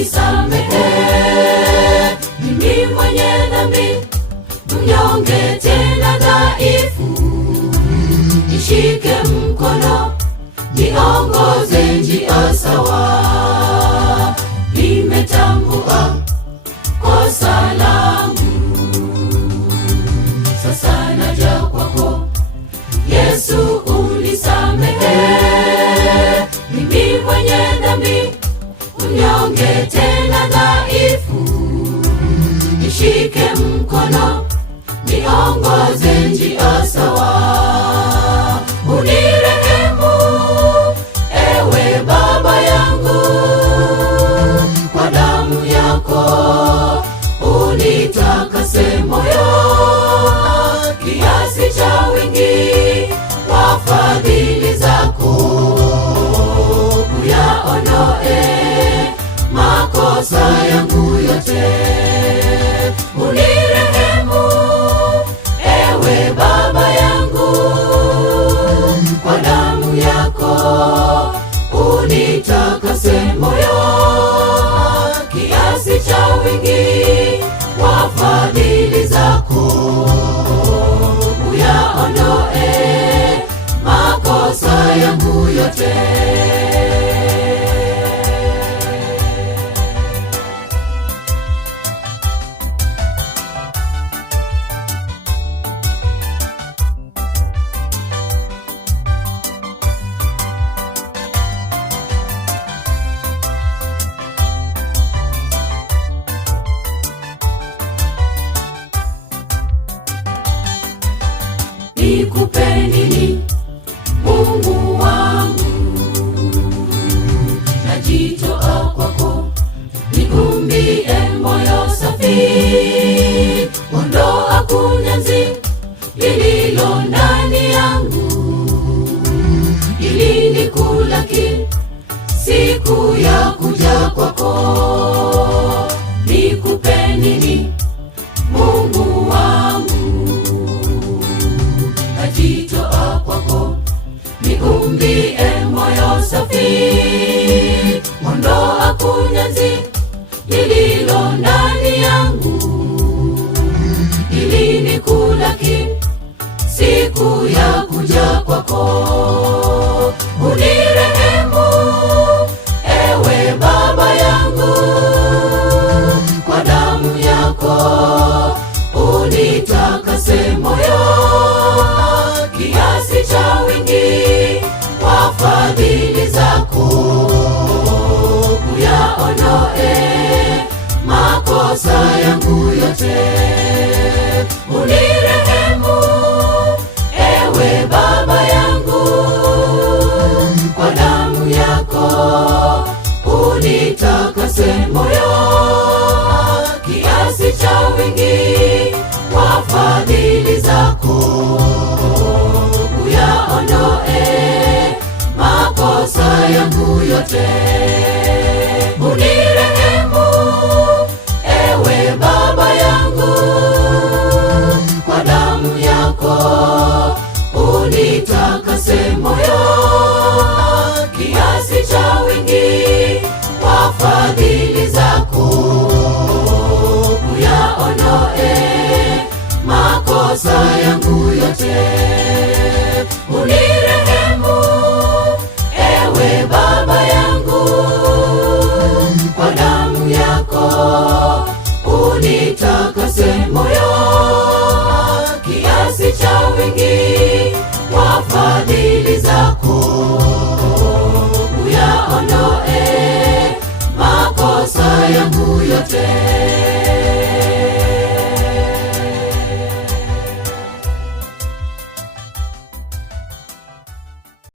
unisamehe, mimi mwenye dhambi, mnyonge tena dhaifu. Nishike mkono, niongoze njia sawa. Nimetambua kosa langu, sasa naja kwako Yesu, unisamehe, mimi mwenye dhambi, mnyonge tena dhaifu. Nishike mkono, niongoze njia sawa. Unirehemu ewe Baba yangu, kwa damu yako unitakase moyo, kiasi cha wingi wa fadhili zako, uyaondoe makosa yangu yote. Unirehemu ewe Baba yangu, kwa damu yako unitakase moyo, kiasi cha wingi wa fadhili zako, uyaondoe makosa yangu yote. Nikupe nini Mungu wangu, najitoa kwako, niumbie moyo safi, ondoa kunyanzi lililo ndani yangu, ili nikulaki siku ya kuja kwako. Nikupe nini Mungu wangu, najitoa kwako, niumbie moyo safi, ondoa kunyanzi lililo ndani yangu, ili nikulaki siku ya kuja kwako. Unirehemu ewe Baba yangu, kwa damu yako unitakase moyo, kiasi cha wingi wa fadhili zako, uyaondoe makosa yangu yote. Unirehemu ewe Baba yangu, kwa damu yako unitakase moyo, kiasi cha wingi wa fadhili zako, uyaondoe makosa yangu yote. Unirehemu ewe Baba yangu, kwa damu yako unitakase moyo, kiasi cha wingi wa fadhili zako, uyaondoe makosa yangu yote.